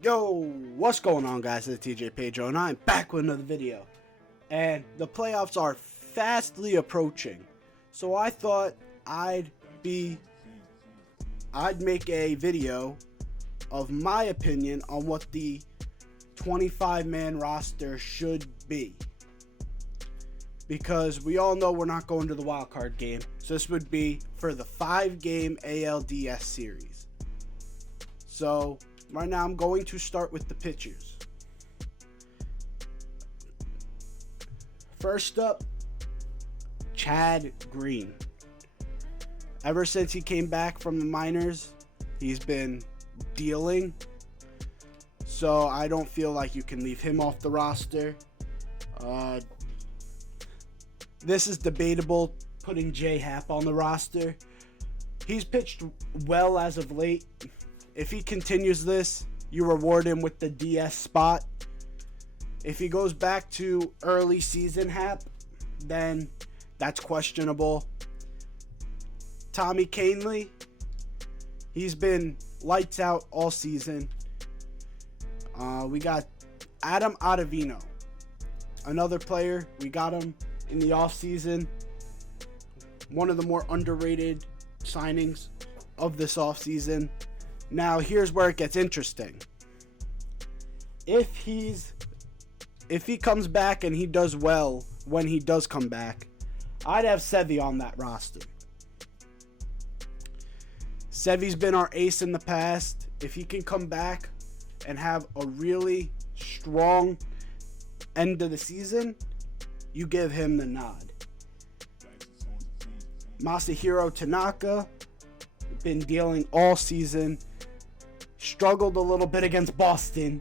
Yo, what's going on, guys? It's TJ Pedro, and I'm back with another video. And the playoffs are fastly approaching, so I thought I'd make a video of my opinion on what the 25-man roster should be. Because we all know we're not going to the wild card game, so this would be for the 5-game ALDS series. So right now I'm going to start with the pitchers. First up, Chad Green. Ever since he came back from the minors, he's been dealing. So I don't feel like you can leave him off the roster. This is debatable, putting J-Happ on the roster. He's pitched well as of late. If he continues this, you reward him with the DS spot. If he goes back to early season Happ, then that's questionable. Tommy Kahnle, he's been lights out all season. We got Adam Ottavino, another player. We got him in the offseason. One of the more underrated signings of this offseason. Now, here's where it gets interesting. If he comes back and he does well when he does come back, I'd have Sevy on that roster. Sevy's been our ace in the past. If he can come back and have a really strong end of the season, you give him the nod. Masahiro Tanaka, been dealing all season. Struggled a little bit against Boston,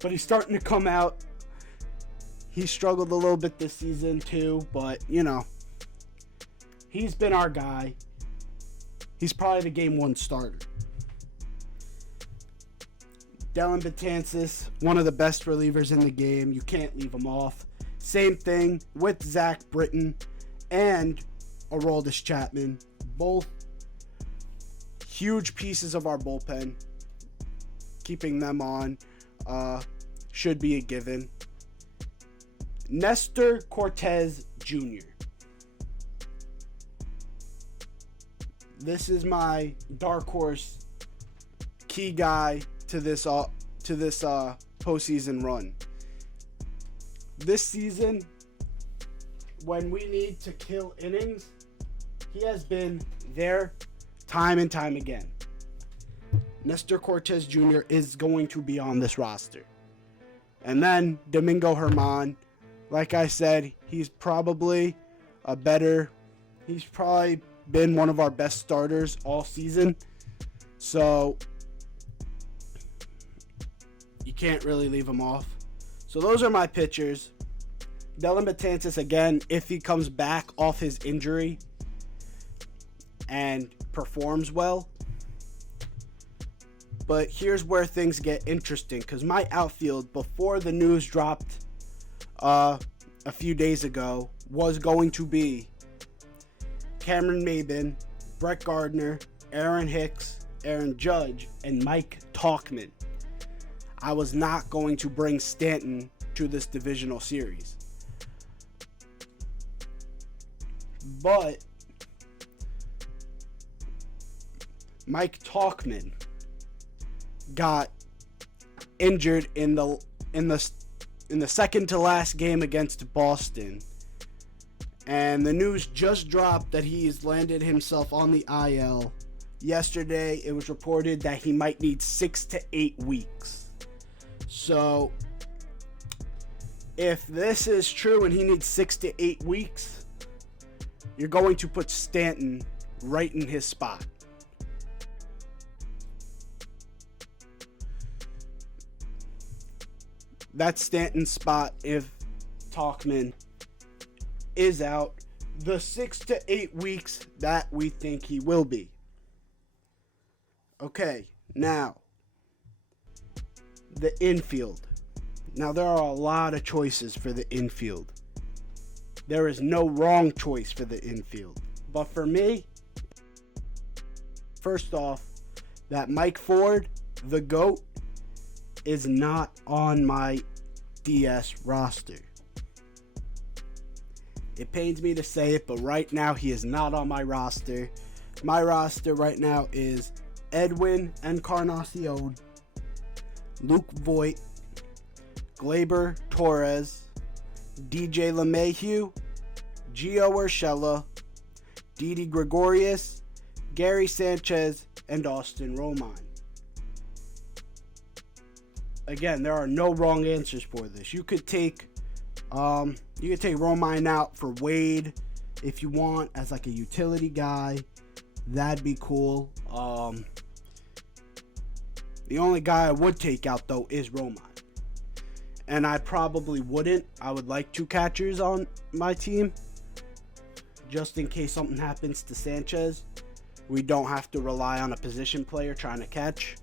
but he's starting to come out. He struggled a little bit this season too, but you know, he's been our guy. He's probably the game one starter. Dellin Betances, one of the best relievers in the game. You can't leave him off. Same thing with Zach Britton and Aroldis Chapman. Both huge pieces of our bullpen. Keeping them on should be a given. Nestor Cortez Jr. This is my dark horse key guy to this postseason run. This season, when we need to kill innings, he has been there time and time again. Nestor Cortez Jr. is going to be on this roster. And then Domingo Germán, like I said, he's probably been one of our best starters all season. So you can't really leave him off. So those are my pitchers. Dellin Betances, again, if he comes back off his injury and performs well. But here's where things get interesting, because my outfield, before the news dropped a few days ago, was going to be Cameron Maybin, Brett Gardner, Aaron Hicks, Aaron Judge, and Mike Tauchman. I was not going to bring Stanton to this divisional series. But Mike Tauchman got injured in the second to last game against Boston. And the news just dropped that he's landed himself on the IL. Yesterday, it was reported that he might need 6 to 8 weeks. So, if this is true and he needs 6 to 8 weeks, you're going to put Stanton right in his spot. That's Stanton's spot if Tauchman is out the 6 to 8 weeks that we think he will be. Okay, now the infield. Now there are a lot of choices for the infield. There is no wrong choice for the infield. But for me, first off, that Mike Ford, the GOAT, is not on my DS roster. It pains me to say it, but right now he is not on my roster. My roster right now is Edwin Encarnacion, Luke Voigt, Gleyber Torres, DJ LeMahieu, Gio Urshela, Didi Gregorius, Gary Sanchez, and Austin Romine. Again, there are no wrong answers for this. You could take Romine out for Wade if you want as like a utility guy. That'd be cool. The only guy I would take out though is Romine. And I probably wouldn't. I would like 2 catchers on my team, just in case something happens to Sanchez. We don't have to rely on a position player trying to catch.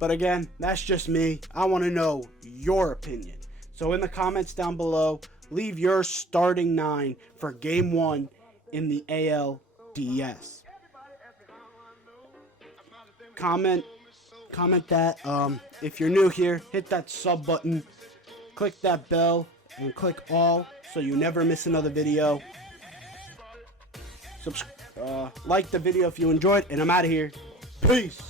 But again, that's just me. I want to know your opinion. So in the comments down below, leave your starting 9 for Game 1 in the ALDS. Comment that. If you're new here, hit that sub button, click that bell, and click all so you never miss another video. Like the video if you enjoyed, and I'm out of here. Peace.